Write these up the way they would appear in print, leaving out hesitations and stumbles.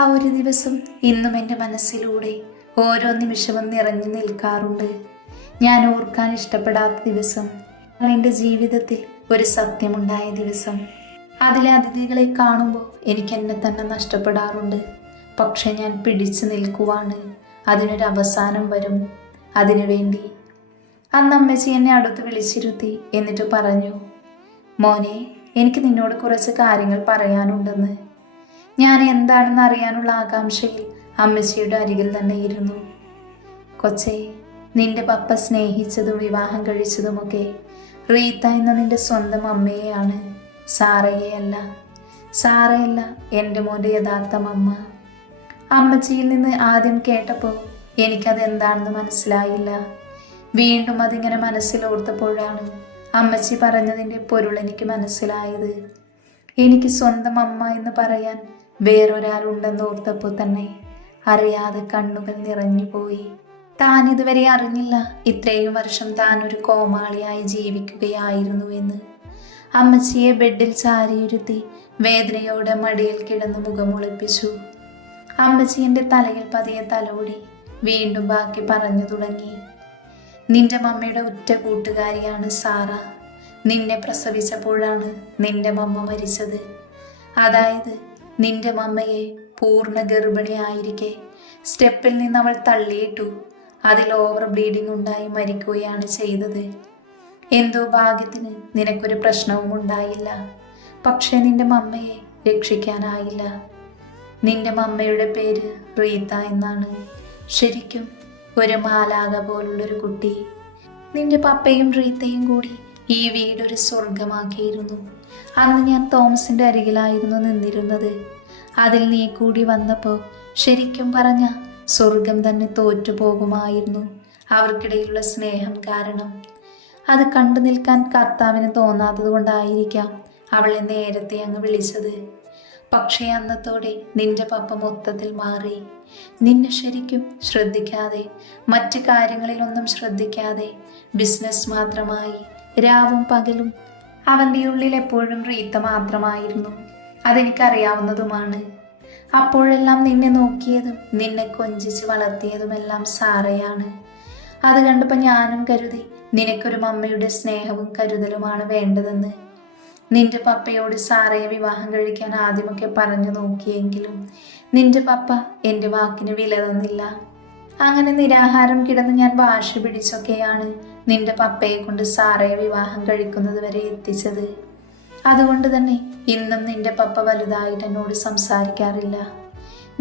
ആ ഒരു ദിവസം ഇന്നും എൻ്റെ മനസ്സിലൂടെ ഓരോ നിമിഷവും നിറഞ്ഞു നിൽക്കാറുണ്ട്. ഞാൻ ഓർക്കാൻ ഇഷ്ടപ്പെടാത്ത ദിവസം, എൻ്റെ ജീവിതത്തിൽ ഒരു സത്യമുണ്ടായ ദിവസം. അതിലെ അതിഥികളെ കാണുമ്പോൾ എനിക്ക് എന്നെ തന്നെ നഷ്ടപ്പെടാറുണ്ട്. പക്ഷെ ഞാൻ പിടിച്ചു നിൽക്കുവാണ്. അതിനൊരു അവസാനം വരും. അതിനുവേണ്ടി അന്ന് അമ്മച്ചി എന്നെ അടുത്ത് വിളിച്ചിരുത്തി. എന്നിട്ട് പറഞ്ഞു, മോനെ, എനിക്ക് നിന്നോട് കുറച്ച് കാര്യങ്ങൾ പറയാനുണ്ടെന്ന്. ഞാൻ എന്താണെന്ന് അറിയാനുള്ള ആകാംക്ഷയിൽ അമ്മച്ചിയുടെ അരികിൽ തന്നെ ഇരുന്നു. കൊച്ചേ, നിന്റെ പപ്പ സ്നേഹിച്ചതും വിവാഹം കഴിച്ചതുമൊക്കെ റീത്ത എന്ന നിന്റെ സ്വന്തം അമ്മയെയാണ്, സാറയെയല്ല. സാറയല്ല എൻ്റെ മോൻ്റെ യഥാർത്ഥ അമ്മ. അമ്മച്ചിയിൽ നിന്ന് ആദ്യം കേട്ടപ്പോൾ എനിക്കത് എന്താണെന്ന് മനസ്സിലായില്ല. വീണ്ടും അതിങ്ങനെ മനസ്സിലോർത്തപ്പോഴാണ് അമ്മച്ചി പറഞ്ഞതിൻ്റെ പൊരുൾ എനിക്ക് മനസ്സിലായത്. എനിക്ക് സ്വന്തം അമ്മ എന്ന് പറയാൻ വേറൊരാളുണ്ടെന്ന് ഓർത്തപ്പോൾ തന്നെ അറിയാതെ കണ്ണുകൾ നിറഞ്ഞുപോയി. താൻ ഇതുവരെ അറിഞ്ഞില്ല ഇത്രയും വർഷം താൻ ഒരു കോമാളിയായി ജീവിക്കുകയായിരുന്നു എന്ന്. അമ്മച്ചിയെ ബെഡിൽ ചാരിയിരുത്തി വേദനയോടെ മടിയിൽ കിടന്ന് മുഖമൊളിപ്പിച്ചു. അമ്മച്ചി എൻ്റെ തലയിൽ പതിയെ തലോടി വീണ്ടും ബാക്കി പറഞ്ഞു തുടങ്ങി. നിന്റെ മമ്മയുടെ ഉറ്റ കൂട്ടുകാരിയാണ് സാറ. നിന്നെ പ്രസവിച്ചപ്പോഴാണ് നിന്റെ മമ്മ മരിച്ചത്. അതായത് നിന്റെ മമ്മയെ പൂർണ്ണ ഗർഭിണിയായിരിക്കെ സ്റ്റെപ്പിൽ നിന്ന് അവൾ തള്ളിയിട്ടു. അതിൽ ഓവർ ബ്ലീഡിംഗ് ഉണ്ടായി മരിക്കുകയാണ് ചെയ്തത്. എന്തോ ഭാഗ്യത്തിന് നിനക്കൊരു പ്രശ്നവും ഉണ്ടായില്ല. പക്ഷെ നിന്റെ മമ്മയെ രക്ഷിക്കാനായില്ല. നിന്റെ മമ്മയുടെ പേര് റീത്ത എന്നാണ്. ശരിക്കും ഒരു മാലാക പോലുള്ളൊരു കുട്ടി. നിന്റെ പപ്പയും റീത്തയും കൂടി ഈ വീടൊരു സ്വർഗമാക്കിയിരുന്നു. അന്ന് ഞാൻ തോമസിന്റെ അരികിലായിരുന്നു നിന്നിരുന്നത്. അതിൽ നീ കൂടി വന്നപ്പോൾ ശരിക്കും പറഞ്ഞ സ്വർഗം തന്നെ തോറ്റുപോകുമായിരുന്നു. അവർക്കിടയിലുള്ള സ്നേഹം കാരണം. അത് കണ്ടു നിൽക്കാൻ കർത്താവിന് തോന്നാത്തത് കൊണ്ടായിരിക്കാം അവളെ നേരത്തെ അങ്ങ് വിളിച്ചത്. പക്ഷേ അന്നത്തോടെ നിന്റെ പപ്പ മൊത്തത്തിൽ മാറി. നിന്നെ ശരിക്കും ശ്രദ്ധിക്കാതെ, മറ്റു കാര്യങ്ങളിലൊന്നും ശ്രദ്ധിക്കാതെ ബിസിനസ് മാത്രമായി രാവും പകലും അവൻ്റെ ഉള്ളിൽ എപ്പോഴും റീത്ത മാത്രമായിരുന്നു. അതെനിക്കറിയാവുന്നതുമാണ്. അപ്പോഴെല്ലാം നിന്നെ നോക്കിയതും നിന്നെ കൊഞ്ചിച്ച് വളർത്തിയതുമെല്ലാം സാറയാണ്. അത് കണ്ടപ്പോൾ ഞാനും കരുതി നിനക്കൊരു മമ്മയുടെ സ്നേഹവും കരുതലുമാണ് വേണ്ടതെന്ന്. നിന്റെ പപ്പയോട് സാറയെ വിവാഹം കഴിക്കാൻ ആദ്യമൊക്കെ പറഞ്ഞു നോക്കിയെങ്കിലും നിന്റെ പപ്പ എൻ്റെ വാക്കിന് വില തന്നില്ല. അങ്ങനെ നിരാഹാരം കിടന്ന് ഞാൻ വാശി പിടിച്ചൊക്കെയാണ് നിന്റെ പപ്പയെ കൊണ്ട് സാറയെ വിവാഹം കഴിക്കുന്നത് വരെ എത്തിച്ചത്. അതുകൊണ്ട് തന്നെ ഇന്നും നിന്റെ പപ്പ വലുതായിട്ട് എന്നോട് സംസാരിക്കാറില്ല.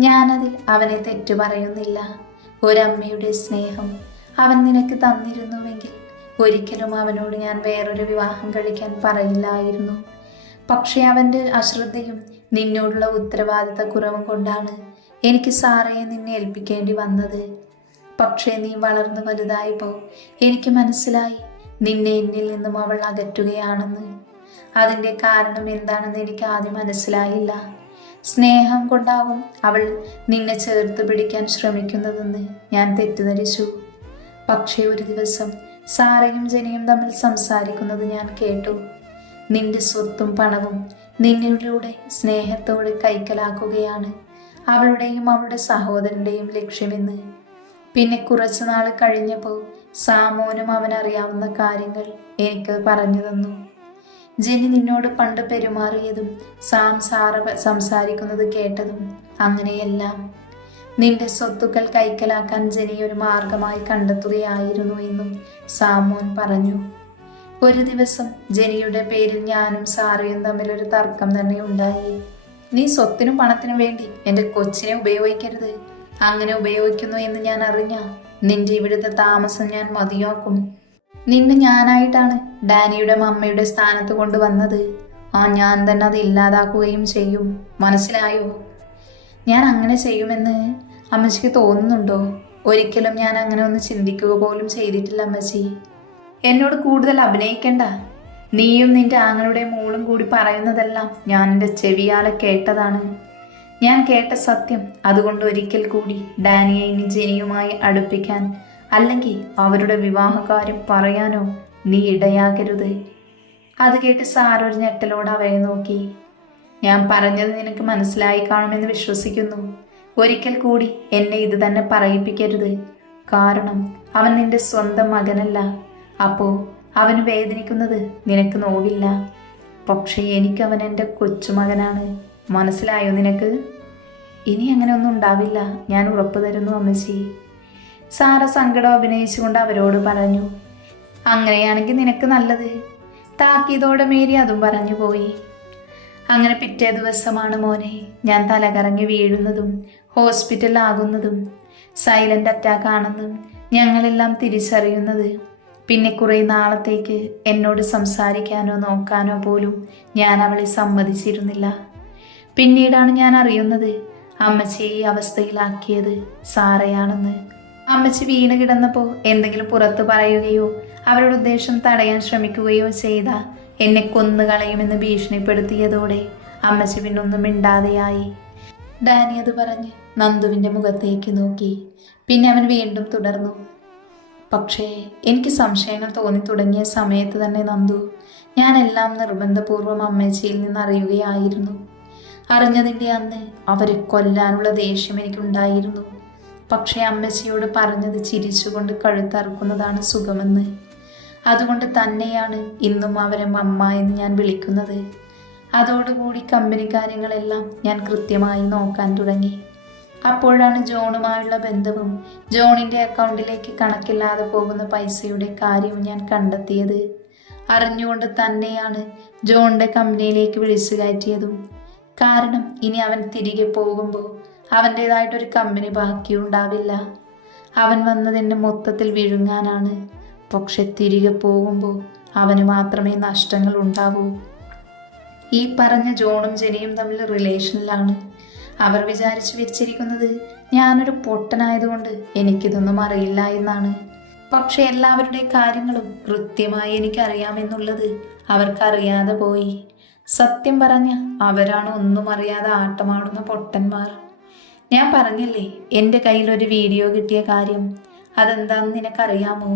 ഞാനതിൽ അവനെ തെറ്റു പറയുന്നില്ല. ഒരമ്മയുടെ സ്നേഹം അവൻ നിനക്ക് തന്നിരുന്നുവെങ്കിൽ ഒരിക്കലും അവനോട് ഞാൻ വേറൊരു വിവാഹം കഴിക്കാൻ പറയില്ലായിരുന്നു. പക്ഷെ അവൻ്റെ അശ്രദ്ധയും നിന്നോടുള്ള ഉത്തരവാദിത്ത കുറവും കൊണ്ടാണ് എനിക്ക് സാറയെ നിന്നെ ഏൽപ്പിക്കേണ്ടി വന്നത്. പക്ഷേ നീ വളർന്നു വലുതായപ്പോൾ എനിക്ക് മനസ്സിലായി നിന്നെ എന്നിൽ നിന്നും അവൾ അകറ്റുകയാണെന്ന്. അതിൻ്റെ കാരണം എന്താണെന്ന് എനിക്ക് ആദ്യം മനസ്സിലായില്ല. സ്നേഹം കൊണ്ടാവും അവൾ നിന്നെ ചേർത്ത് പിടിക്കാൻ ശ്രമിക്കുന്നതെന്ന് ഞാൻ തെറ്റിദ്ധരിച്ചു. പക്ഷേ ഒരു ദിവസം സാറയും ജനിയും തമ്മിൽ സംസാരിക്കുന്നത് ഞാൻ കേട്ടു. നിന്റെ സ്വത്തും പണവും നിന്നിലൂടെ സ്നേഹത്തോടെ കൈക്കലാക്കുകയാണ് അവളുടെയും അവളുടെ സഹോദരൻ്റെയും ലക്ഷ്യമെന്ന്. പിന്നെ കുറച്ചു നാൾ കഴിഞ്ഞപ്പോൾ സാമോനും അവനറിയാവുന്ന കാര്യങ്ങൾ എനിക്ക് പറഞ്ഞു തന്നു. ജെനി നിന്നോട് പണ്ട് പെരുമാറിയതും സാറ സംസാരിക്കുന്നത് കേട്ടതും അങ്ങനെയെല്ലാം നിന്റെ സ്വത്തുക്കൾ കൈക്കലാക്കാൻ ജെനി ഒരു മാർഗമായി കണ്ടെത്തുകയായിരുന്നു എന്നും സാമോൻ പറഞ്ഞു. ഒരു ദിവസം ജെനിയുടെ പേരിൽ ഞാനും സാറയും തമ്മിലൊരു തർക്കം തന്നെ ഉണ്ടായി. നീ സ്വത്തിനും പണത്തിനും വേണ്ടി എൻ്റെ കൊച്ചിനെ ഉപയോഗിക്കരുത്. അങ്ങനെ ഉപയോഗിക്കുന്നു എന്ന് ഞാൻ അറിഞ്ഞ നിന്റെ ഇവിടുത്തെ താമസം ഞാൻ മതിയാക്കും. നിന്നെ ഞാനായിട്ടാണ് ഡാനിയുടെ മമ്മയുടെ സ്ഥാനത്ത് കൊണ്ടുവന്നത്. ഞാൻ തന്നെ അത് ഇല്ലാതാക്കുകയും ചെയ്യും. മനസ്സിലായോ? ഞാൻ അങ്ങനെ ചെയ്യുമെന്ന് അമ്മച്ചിക്ക് തോന്നുന്നുണ്ടോ? ഒരിക്കലും ഞാൻ അങ്ങനെ ഒന്ന് ചിന്തിക്കുക പോലും ചെയ്തിട്ടില്ല അമ്മച്ചി. എന്നോട് കൂടുതൽ അഭിനയിക്കണ്ട. നീയും നിന്റെ ആങ്ങളുടെ മോളും കൂടി പറയുന്നതെല്ലാം ഞാൻ എൻ്റെ ചെവിയാലെ കേട്ടതാണ്. ഞാൻ കേട്ട സത്യം. അതുകൊണ്ട് ഒരിക്കൽ കൂടി ഡാനിയെ ഇനി ജെനിയുമായി അടുപ്പിക്കാൻ അല്ലെങ്കിൽ അവരുടെ വിവാഹകാര്യം പറയാനോ നീ ഇടയാകരുത്. അത് കേട്ട് സാർ ഒരു ഞെട്ടലോട് അവയെ നോക്കി. ഞാൻ പറഞ്ഞത് നിനക്ക് മനസ്സിലായി കാണുമെന്ന് വിശ്വസിക്കുന്നു. ഒരിക്കൽ കൂടി എന്നെ ഇത് തന്നെ പറയിപ്പിക്കരുത്. കാരണം അവൻ നിന്റെ സ്വന്തം മകനല്ല. അപ്പോൾ അവന് വേദനിക്കുന്നത് നിനക്ക് നോവില്ല. പക്ഷേ എനിക്കവൻ എൻ്റെ കൊച്ചുമകനാണ്. മനസ്സിലായോ നിനക്ക്? ഇനി അങ്ങനെ ഒന്നും ഉണ്ടാവില്ല, ഞാൻ ഉറപ്പു തരുന്നു അമ്മച്ചി. സാറ സങ്കടം അഭിനയിച്ചുകൊണ്ട് അവരോട് പറഞ്ഞു. അങ്ങനെയാണെങ്കിൽ നിനക്ക് നല്ലത്. താക്കീതോടെ മേരി അതും പറഞ്ഞു പോയി. അങ്ങനെ പിറ്റേ ദിവസമാണ് മോനെ ഞാൻ തലകറങ്ങി വീഴുന്നതും ഹോസ്പിറ്റലാകുന്നതും സൈലന്റ് അറ്റാക്ക് ആണെന്നും ഞങ്ങളെല്ലാം തിരിച്ചറിയുന്നത്. പിന്നെ കുറേ നാളത്തേക്ക് എന്നോട് സംസാരിക്കാനോ നോക്കാനോ പോലും ഞാൻ അവളെ സമ്മതിച്ചിരുന്നില്ല. പിന്നീടാണ് ഞാൻ അറിയുന്നത് അമ്മച്ചിയെ ഈ അവസ്ഥയിലാക്കിയത് സാറയാണെന്ന്. അമ്മച്ചി വീണ് കിടന്നപ്പോൾ എന്തെങ്കിലും പുറത്തു പറയുകയോ അവരുടെ ഉദ്ദേശം തടയാൻ ശ്രമിക്കുകയോ ചെയ്ത എന്നെ കൊന്നുകളയുമെന്ന് ഭീഷണിപ്പെടുത്തിയതോടെ അമ്മച്ചി പിന്നൊന്നും മിണ്ടാതെയായി. ഡാനി അത് പറഞ്ഞ് നന്ദുവിൻ്റെ മുഖത്തേക്ക് നോക്കി. പിന്നെ അവൻ വീണ്ടും തുടർന്നു. പക്ഷേ എനിക്ക് സംശയങ്ങൾ തോന്നി തുടങ്ങിയ സമയത്ത് തന്നെ നന്ദു, ഞാനെല്ലാം നിർബന്ധപൂർവം അമ്മച്ചിയിൽ നിന്ന് അറിയുകയായിരുന്നു. അറിഞ്ഞതിൻ്റെ അന്ന് അവരെ കൊല്ലാനുള്ള ദേഷ്യം എനിക്കുണ്ടായിരുന്നു. പക്ഷേ അമ്മച്ചിയോട് പറഞ്ഞത് ചിരിച്ചുകൊണ്ട് കഴുത്തറുക്കുന്നതാണ് സുഖമെന്ന്. അതുകൊണ്ട് തന്നെയാണ് ഇന്നും അവരെ മമ്മ എന്ന് ഞാൻ വിളിക്കുന്നത്. അതോടുകൂടി കമ്പനി കാര്യങ്ങളെല്ലാം ഞാൻ കൃത്യമായി നോക്കാൻ തുടങ്ങി. അപ്പോഴാണ് ജോണുമായുള്ള ബന്ധവും ജോണിൻ്റെ അക്കൗണ്ടിലേക്ക് കണക്കില്ലാതെ പോകുന്ന പൈസയുടെ കാര്യവും ഞാൻ കണ്ടെത്തിയത്. അറിഞ്ഞുകൊണ്ട് തന്നെയാണ് ജോണിൻ്റെ കമ്പനിയിലേക്ക് വിളിച്ചു കയറ്റിയതും. കാരണം ഇനി അവൻ തിരികെ പോകുമ്പോൾ അവൻ്റേതായിട്ടൊരു കമ്പനി ബാക്കിയുണ്ടാവില്ല. അവൻ വന്നതിൻ്റെ മൊത്തത്തിൽ വിഴുങ്ങാനാണ്. പക്ഷെ തിരികെ പോകുമ്പോൾ അവന് മാത്രമേ നഷ്ടങ്ങൾ ഉണ്ടാവൂ. ഈ പറഞ്ഞ ജോണും ജെനിയും തമ്മിൽ റിലേഷനിലാണ്. അവർ വിചാരിച്ചു വെച്ചിരിക്കുന്നത് ഞാനൊരു പൊട്ടനായതുകൊണ്ട് എനിക്കിതൊന്നും അറിയില്ല എന്നാണ്. പക്ഷെ എല്ലാവരുടെ കാര്യങ്ങളും കൃത്യമായി എനിക്കറിയാമെന്നുള്ളത് അവർക്കറിയാതെ പോയി. സത്യം പറഞ്ഞ അവരാണ് ഒന്നും അറിയാതെ ആട്ടമാടുന്ന പൊട്ടന്മാർ. ഞാൻ പറഞ്ഞില്ലേ എൻ്റെ കയ്യിലൊരു വീഡിയോ കിട്ടിയ കാര്യം. അതെന്താണെന്ന് നിനക്കറിയാമോ?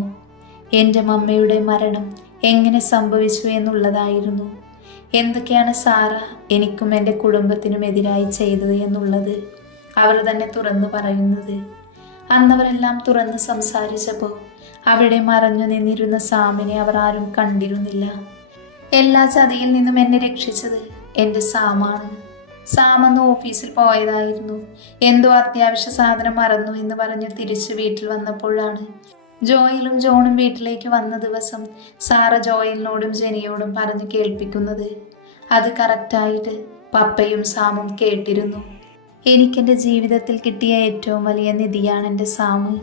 എൻ്റെ മമ്മയുടെ മരണം എങ്ങനെ സംഭവിച്ചു എന്നുള്ളതായിരുന്നു. എന്തൊക്കെയാണ് സാറ എനിക്കും എൻ്റെ കുടുംബത്തിനും എതിരായി ചെയ്തത് എന്നുള്ളത് അവർ തന്നെ തുറന്നു പറയുന്നത്. അന്നവരെല്ലാം തുറന്ന് സംസാരിച്ചപ്പോൾ അവിടെ മറഞ്ഞു നിന്നിരുന്ന സാമിനെ അവർ ആരും കണ്ടിരുന്നില്ല. എല്ലാ ചതിയിൽ നിന്നും എന്നെ രക്ഷിച്ചത് എൻ്റെ സാമാണ്. സാമന്ന് ഓഫീസിൽ പോയതായിരുന്നു. എന്തോ അത്യാവശ്യ സാധനം മറന്നു എന്ന് പറഞ്ഞ് തിരിച്ച് വീട്ടിൽ വന്നപ്പോഴാണ് ജോയിലും ജോണും വീട്ടിലേക്ക് വന്ന ദിവസം സാറ ജോയിലിനോടും ജെനിയോടും പറഞ്ഞ് കേൾപ്പിക്കുന്നത്. അത് കറക്റ്റായിട്ട് പപ്പയും സാമും കേട്ടിരുന്നു. എനിക്കെൻ്റെ ജീവിതത്തിൽ കിട്ടിയ ഏറ്റവും വലിയ നിധിയാണ് എൻ്റെ സാമ്.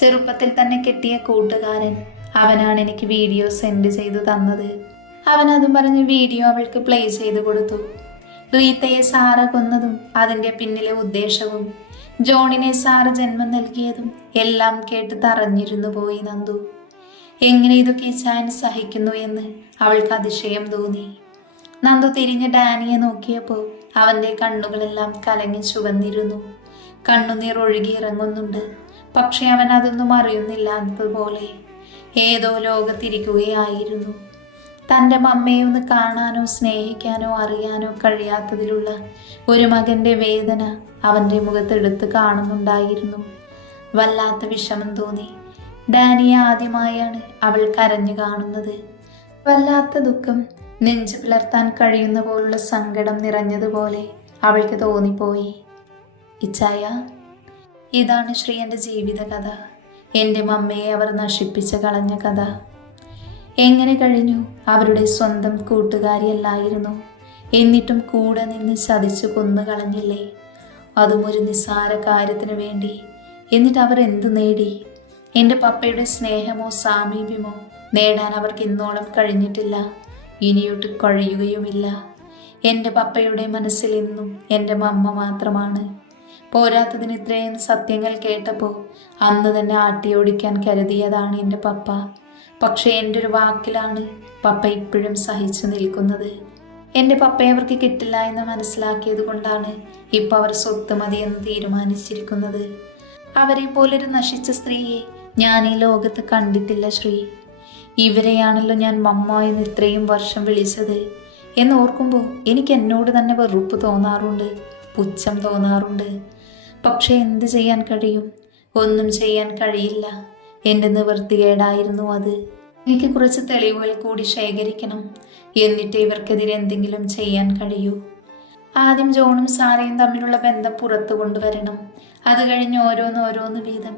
ചെറുപ്പത്തിൽ തന്നെ കിട്ടിയ കൂട്ടുകാരൻ. അവനാണ് എനിക്ക് വീഡിയോ സെൻഡ് ചെയ്തു തന്നത്. അവൻ അതും പറഞ്ഞ് വീഡിയോ അവൾക്ക് പ്ലേ ചെയ്ത് കൊടുത്തു. റീത്തയെ സാറ കൊന്നതും അതിൻ്റെ പിന്നിലെ ഉദ്ദേശവും ജോണിനെ സാറ് ജന്മം നൽകിയതും എല്ലാം കേട്ട് തറഞ്ഞിരുന്നു പോയി നന്ദു. എങ്ങനെ ഇതൊക്കെ ചാൻ സഹിക്കുന്നു എന്ന് അവൾക്ക് അതിശയം തോന്നി. നന്ദു തിരിഞ്ഞ് ഡാനിയെ നോക്കിയപ്പോൾ അവൻ്റെ കണ്ണുകളെല്ലാം കലങ്ങി ചുവന്നിരുന്നു. കണ്ണുനീർ ഒഴുകിയിറങ്ങുന്നുണ്ട്. പക്ഷെ അവൻ അതൊന്നും അറിയുന്നില്ലാത്തതുപോലെ ഏതോ ലോകത്തിരിക്കുകയായിരുന്നു. തൻ്റെ മമ്മയെ ഒന്ന് കാണാനോ സ്നേഹിക്കാനോ അറിയാനോ കഴിയാത്തതിലുള്ള ഒരു മകൻ്റെ വേദന അവൻ്റെ മുഖത്തെടുത്ത് കാണുന്നുണ്ടായിരുന്നു. വല്ലാത്ത വിഷമം തോന്നി. ഡാനിയെ ആദ്യമായാണ് അവൾ കരഞ്ഞു കാണുന്നത്. വല്ലാത്ത ദുഃഖം, നെഞ്ചു പിളർത്താൻ കഴിയുന്ന പോലുള്ള സങ്കടം നിറഞ്ഞതുപോലെ അവൾക്ക് തോന്നിപ്പോയി. ഇച്ചായ, ഇതാണ് ശ്രീയൻ്റെ ജീവിതകഥ. എൻ്റെ മമ്മയെ അവർ നശിപ്പിച്ച കളഞ്ഞ കഥ. എങ്ങനെ കഴിഞ്ഞു? അവരുടെ സ്വന്തം കൂട്ടുകാരിയല്ലായിരുന്നു. എന്നിട്ടും കൂടെ നിന്ന് ചതിച്ചു കൊന്നു കളഞ്ഞില്ലേ? അതും ഒരു നിസ്സാര കാര്യത്തിന് വേണ്ടി. എന്നിട്ട് അവർ എന്തു നേടി? എൻ്റെ പപ്പയുടെ സ്നേഹമോ സാമീപ്യമോ നേടാൻ അവർക്ക് ഇന്നോളം കഴിഞ്ഞിട്ടില്ല. ഇനിയൊട്ട് കഴിയുകയുമില്ല. എൻ്റെ പപ്പയുടെ മനസ്സിൽ എന്നും എൻ്റെ മമ്മ മാത്രമാണ്. പോരാത്തതിന് ഇത്രയും സത്യങ്ങൾ കേട്ടപ്പോൾ അന്ന് തന്നെ ആട്ടിയോടിക്കാൻ കരുതിയതാണ് എൻ്റെ പപ്പ. പക്ഷേ എൻ്റെ ഒരു വാക്കിലാണ് പപ്പ ഇപ്പോഴും സഹിച്ചു നിൽക്കുന്നത്. എൻ്റെ പപ്പയെ അവർക്ക് കിട്ടില്ല എന്ന് മനസ്സിലാക്കിയത് കൊണ്ടാണ് ഇപ്പോൾ അവർ സ്വത്ത് മതിയെന്ന് തീരുമാനിച്ചിരിക്കുന്നത്. അവരെ പോലൊരു നശിച്ച സ്ത്രീയെ ഞാൻ ഈ ലോകത്ത് കണ്ടിട്ടില്ല ശ്രീ. ഇവരെയാണല്ലോ ഞാൻ മമ്മ എന്ന് ഇത്രയും വർഷം വിളിച്ചത് എന്നോർക്കുമ്പോൾ എനിക്ക് എന്നോട് തന്നെ വെറുപ്പ് തോന്നാറുണ്ട്, പുച്ഛം തോന്നാറുണ്ട്. പക്ഷെ എന്ത് ചെയ്യാൻ കഴിയും? ഒന്നും ചെയ്യാൻ കഴിയില്ല. എൻ്റെ നിവൃത്തികേടായിരുന്നു അത്. എനിക്ക് കുറച്ച് തെളിവുകൾ കൂടി ശേഖരിക്കണം. എന്നിട്ട് ഇവർക്കെതിരെ എന്തെങ്കിലും ചെയ്യാൻ കഴിയൂ. ആദ്യം ജോണും സാറയും തമ്മിലുള്ള ബന്ധം പുറത്തു കൊണ്ടുവരണം. അത് കഴിഞ്ഞ് ഓരോന്നോരോന്ന് വീതം.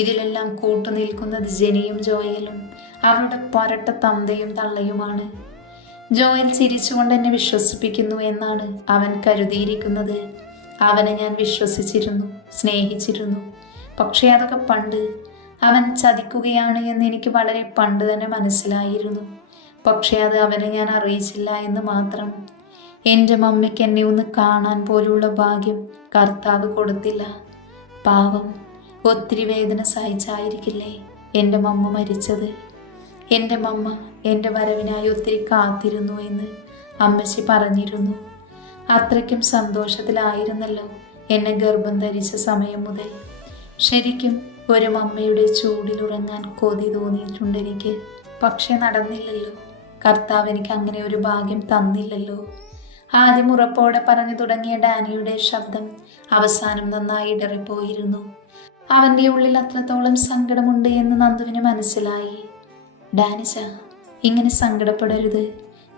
ഇതിലെല്ലാം കൂട്ടുനിൽക്കുന്നത് ജെനിയും ജോയലും, അവരുടെ പൊരട്ട തന്തയും തള്ളയുമാണ്. ജോയൽ ചിരിച്ചുകൊണ്ട് എന്നെ വിശ്വസിപ്പിക്കുന്നു എന്നാണ് അവൻ കരുതിയിരിക്കുന്നത്. അവനെ ഞാൻ വിശ്വസിച്ചിരുന്നു, സ്നേഹിച്ചിരുന്നു. പക്ഷേ അതൊക്കെ പണ്ട്. അവൻ ചതിക്കുകയാണ് എന്ന് എനിക്ക് വളരെ പണ്ട് തന്നെ മനസ്സിലായിരുന്നു. പക്ഷേ അത് അവനെ ഞാൻ അറിയിച്ചില്ല എന്ന് മാത്രം. എൻ്റെ മമ്മിക്ക് എന്നെ ഒന്ന് കാണാൻ പോലുള്ള ഭാഗ്യം കർത്താവ് കൊടുത്തില്ല. പാവം, ഒത്തിരി വേദന സഹിച്ചായിരിക്കില്ലേ എൻ്റെ മമ്മ മരിച്ചത്. എൻ്റെ മമ്മ എൻ്റെ വരവിനായി ഒത്തിരി കാത്തിരുന്നു എന്ന് അമ്മച്ചി പറഞ്ഞിരുന്നു. അത്രയ്ക്കും സന്തോഷത്തിലായിരുന്നല്ലോ എന്നെ ഗർഭം ധരിച്ച സമയം മുതൽ. ശരിക്കും ഒരു മമ്മയുടെ ചൂടിലുറങ്ങാൻ കൊതി തോന്നിയിട്ടുണ്ട് എനിക്ക്. പക്ഷെ നടന്നില്ലല്ലോ. കർത്താവ് എനിക്ക് അങ്ങനെ ഒരു ഭാഗ്യം തന്നില്ലല്ലോ. ആദ്യം ഉറപ്പോടെ പറഞ്ഞു തുടങ്ങിയ ഡാനിയുടെ ശബ്ദം അവസാനം നന്നായി ഇടറിപ്പോയിരുന്നു. അവൻ്റെ ഉള്ളിൽ അത്രത്തോളം സങ്കടമുണ്ട് എന്ന് നന്ദുവിന് മനസ്സിലായി. ഡാനിച്ച, ഇങ്ങനെ സങ്കടപ്പെടരുത്.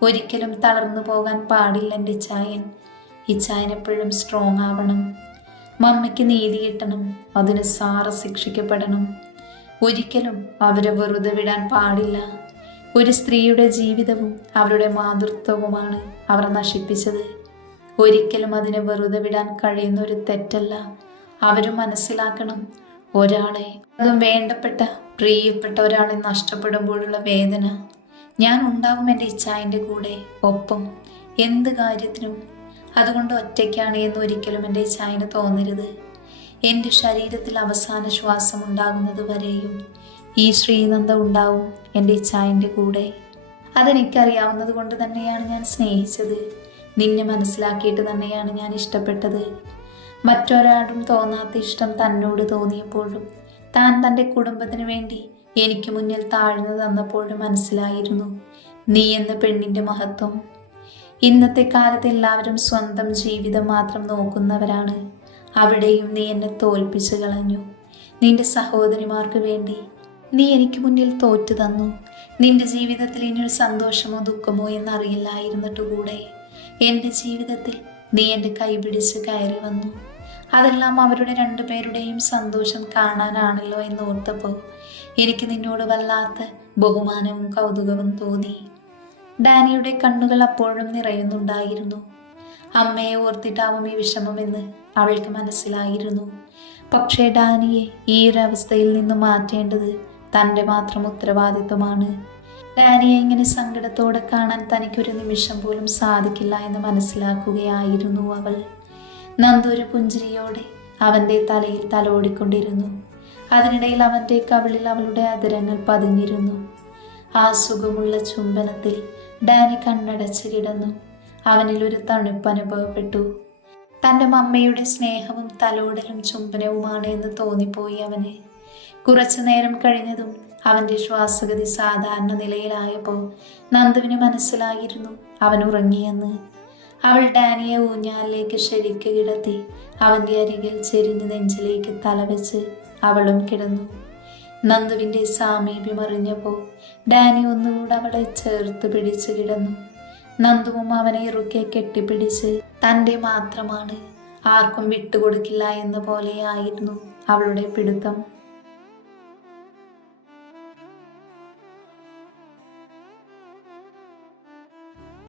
ഒരിക്കലും തളർന്നു പോകാൻ പാടില്ല എൻ്റെ ഇച്ചായൻ. ഇച്ചായൻ എപ്പോഴും സ്ട്രോങ് ആവണം. മമ്മയ്ക്ക് നീതി കിട്ടണം. അതിന് സാറ് ശിക്ഷിക്കപ്പെടണം. ഒരിക്കലും അവരെ വെറുതെ വിടാൻ പാടില്ല. ഒരു സ്ത്രീയുടെ ജീവിതവും അവരുടെ മാതൃത്വവുമാണ് അവർ നശിപ്പിച്ചത്. ഒരിക്കലും അതിനെ വെറുതെ വിടാൻ കഴിയുന്ന ഒരു തെറ്റല്ല. അവരും മനസ്സിലാക്കണം. ഒരാളെ, അതും വേണ്ടപ്പെട്ട പ്രിയപ്പെട്ട ഒരാളെ നഷ്ടപ്പെടുമ്പോഴുള്ള വേദന. ഞാൻ ഉണ്ടാവും എൻ്റെ ഇച്ചായൻ്റെ കൂടെ, ഒപ്പം, എന്ത് കാര്യത്തിനും. അതുകൊണ്ട് ഒറ്റയ്ക്കാണ് എന്ന് ഒരിക്കലും എൻ്റെ ഇച്ചായന് തോന്നരുത്. എൻ്റെ ശരീരത്തിൽ അവസാന ശ്വാസം ഉണ്ടാകുന്നത് വരെയും ഈ ശ്രീനന്ദ ഉണ്ടാവും എൻ്റെ ഇച്ചായൻ്റെ കൂടെ. അതെനിക്കറിയാവുന്നത് കൊണ്ട് തന്നെയാണ് ഞാൻ സ്നേഹിച്ചത്. നിന്നെ മനസ്സിലാക്കിയിട്ട് തന്നെയാണ് ഞാൻ ഇഷ്ടപ്പെട്ടത്. മറ്റൊരാളും തോന്നാത്ത ഇഷ്ടം തന്നോട് തോന്നിയപ്പോഴും, താൻ തൻ്റെ കുടുംബത്തിന് വേണ്ടി എനിക്ക് മുന്നിൽ താഴ്ന്നു തന്നപ്പോഴും മനസ്സിലായിരുന്നു നീ എന്ന പെണ്ണിൻ്റെ മഹത്വം. ഇന്നത്തെ കാലത്ത് എല്ലാവരും സ്വന്തം ജീവിതം മാത്രം നോക്കുന്നവരാണ്. അവിടെയും നീ എന്നെ തോൽപ്പിച്ചു കളഞ്ഞു. നിന്റെ സഹോദരിമാർക്ക് വേണ്ടി നീ എനിക്ക് മുന്നിൽ തോറ്റു തന്നു. നിന്റെ ജീവിതത്തിൽ ഇനിയൊരു സന്തോഷമോ ദുഃഖമോ എന്നറിയില്ലായിരുന്നിട്ട് കൂടെ എൻ്റെ ജീവിതത്തിൽ നീ എൻ്റെ കൈപിടിച്ച് കയറി വന്നു. അതെല്ലാം അവരുടെ രണ്ടുപേരുടെയും സന്തോഷം കാണാനാണല്ലോ എന്ന് ഓർത്തപ്പോൾ എനിക്ക് നിന്നോട് വല്ലാത്ത ബഹുമാനവും കൗതുകവും തോന്നി. ഡാനിയുടെ കണ്ണുകൾ അപ്പോഴും നിറയുന്നുണ്ടായിരുന്നു. അമ്മയെ ഓർത്തിട്ടാവും ഈ വിഷമമെന്ന് അവൾക്ക് മനസ്സിലായിരുന്നു. പക്ഷേ ഡാനിയെ ഈ ഒരു അവസ്ഥയിൽ നിന്ന് മാറ്റേണ്ടത് തൻ്റെ മാത്രം ഉത്തരവാദിത്വമാണ്. ഡാനിയെ ഇങ്ങനെ സങ്കടത്തോടെ കാണാൻ തനിക്കൊരു നിമിഷം പോലും സാധിക്കില്ല എന്ന് മനസ്സിലാക്കുകയായിരുന്നു അവൾ. നന്ദു ഒരു പുഞ്ചിരിയോടെ അവൻ്റെ തലയിൽ തലോടിക്കൊണ്ടിരുന്നു. അതിനിടയിൽ അവൻ്റെ കവിളിൽ അവളുടെ അതിരങ്ങൾ പതിഞ്ഞിരുന്നു. ആ സുഖമുള്ള ചുംബനത്തിൽ ഡാനി കണ്ണടച്ച് കിടന്നു. അവനിൽ ഒരു തണുപ്പ് അനുഭവപ്പെട്ടു. തൻ്റെ മമ്മയുടെ സ്നേഹവും തലോടലും ചുംബനവുമാണ് എന്ന് തോന്നിപ്പോയി അവന്. കുറച്ചു നേരം കഴിഞ്ഞതും അവൻ്റെ ശ്വാസഗതി സാധാരണ നിലയിലായപ്പോൾ നന്ദുവിന് മനസ്സിലായിരുന്നു അവൻ ഉറങ്ങിയെന്ന്. അവൾ ഡാനിയെ ഊഞ്ഞാലിലേക്ക് ശരിക്ക് കിടത്തി അവൻ്റെ അരികിൽ ചെരിഞ്ഞ് നെഞ്ചിലേക്ക് തലവെച്ച് അവളും കിടന്നു. നന്ദുവിൻ്റെ സാമീപ്യം അറിഞ്ഞപ്പോൾ ഡാനി ഒന്നുകൂടെ അവളെ ചേർത്ത് പിടിച്ച് കിടന്നു. നന്ദുവും അവനെ ഇറുക്കെ കെട്ടിപ്പിടിച്ച് തൻ്റെ മാത്രമാണ്, ആർക്കും വിട്ടുകൊടുക്കില്ല എന്ന പോലെയായിരുന്നു അവളുടെ പിടുത്തം.